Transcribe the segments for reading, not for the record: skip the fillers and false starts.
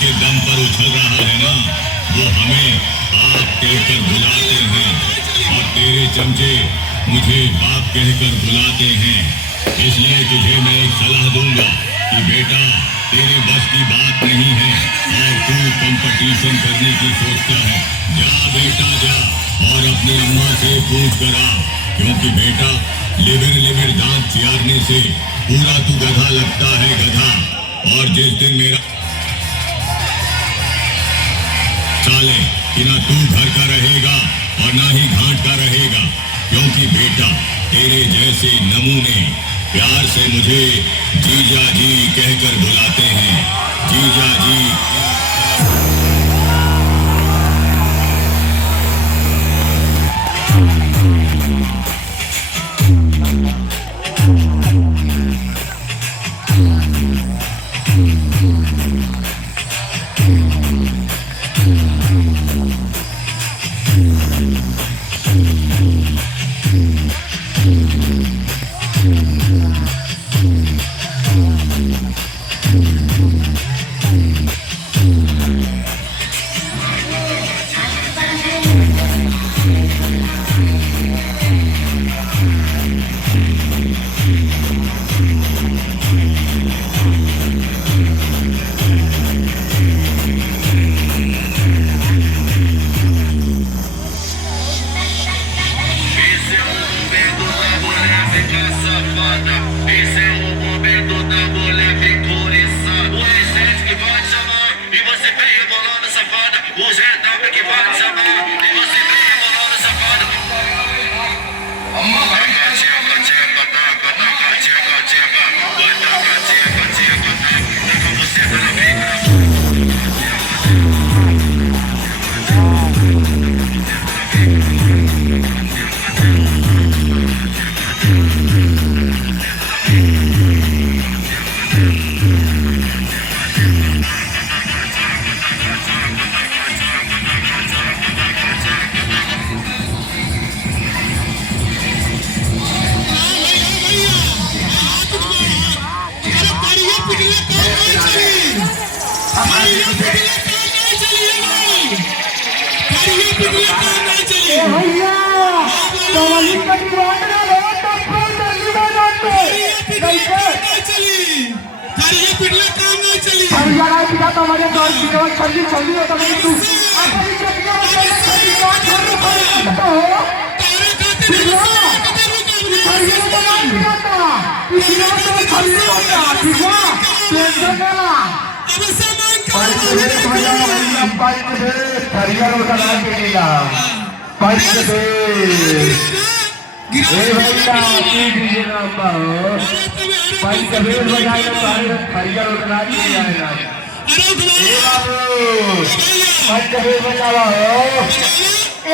जिसके दम पर उछल रहा है ना, वो हमें आप कहकर बुलाते हैं और तेरे चमचे मुझे बाप कहकर बुलाते हैं। इसलिए तुझे मैं एक सलाह दूंगा कि बेटा, तेरे बस की बात नहीं है और तू कंपटीशन करने की सोचता है। जा बेटा जा और अपनी अम्मा से पूछ कर आ, क्योंकि बेटा लिबिर दांत चियारने से पूरा तू गधा लगता है, गधा। और जिस दिन मेरा साले कि ना तू घर का रहेगा और ना ही घाट का रहेगा, क्योंकि बेटा तेरे जैसे नमूने प्यार से मुझे जीजा जी कहकर बुलाते हैं। जीजा जी।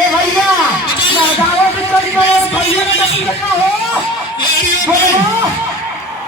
भैया